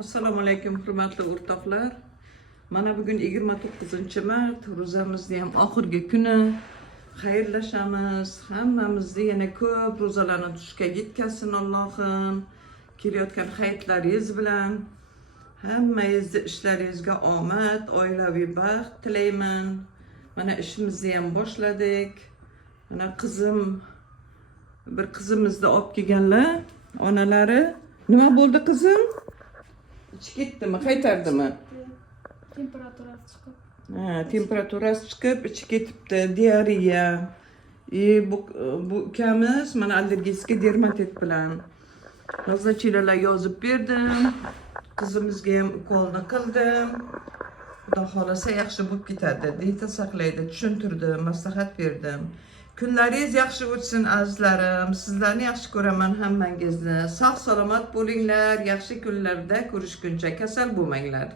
Assalomu alaykum hurmatli o'rtoqlar. Mana bugun 29-mart, ro'zamizni ham oxirgi kuni. Xayrlashamiz. Hammamizni yana ko'p ro'zalarni tutishga yetkazsin Allohim. Kelayotgan hayitlaringiz bilan hammangizni ishlaringizga omad, oilaviy baxt tilayman. Mana ishimizni ham boshladik. Mana bir qizimizni olib kelganlar, onalari. Nima bo'ldi qizim? İçi ketdimi, qaytardimi? Temperaturasi chiqib. Temperaturasi chiqib, ichi ketibdi, diareya. Bu ukamiz mana allergik dermatit bilan назначениyalar yozib berdim. Qizimizga ham ukolni qildim. Xudo xolasa yaxshi bo'lib ketadi. Diyeta saqlaydi, tushuntirdim, maslahat berdim. Kunlaringiz yaxshi o'tsin azizlarim. Sizlarni yaxshi ko'raman hammangizni. Sog' salomat bo'linglar. Yaxshi kunlarda ko'rishguncha kasal bo'lmanglar.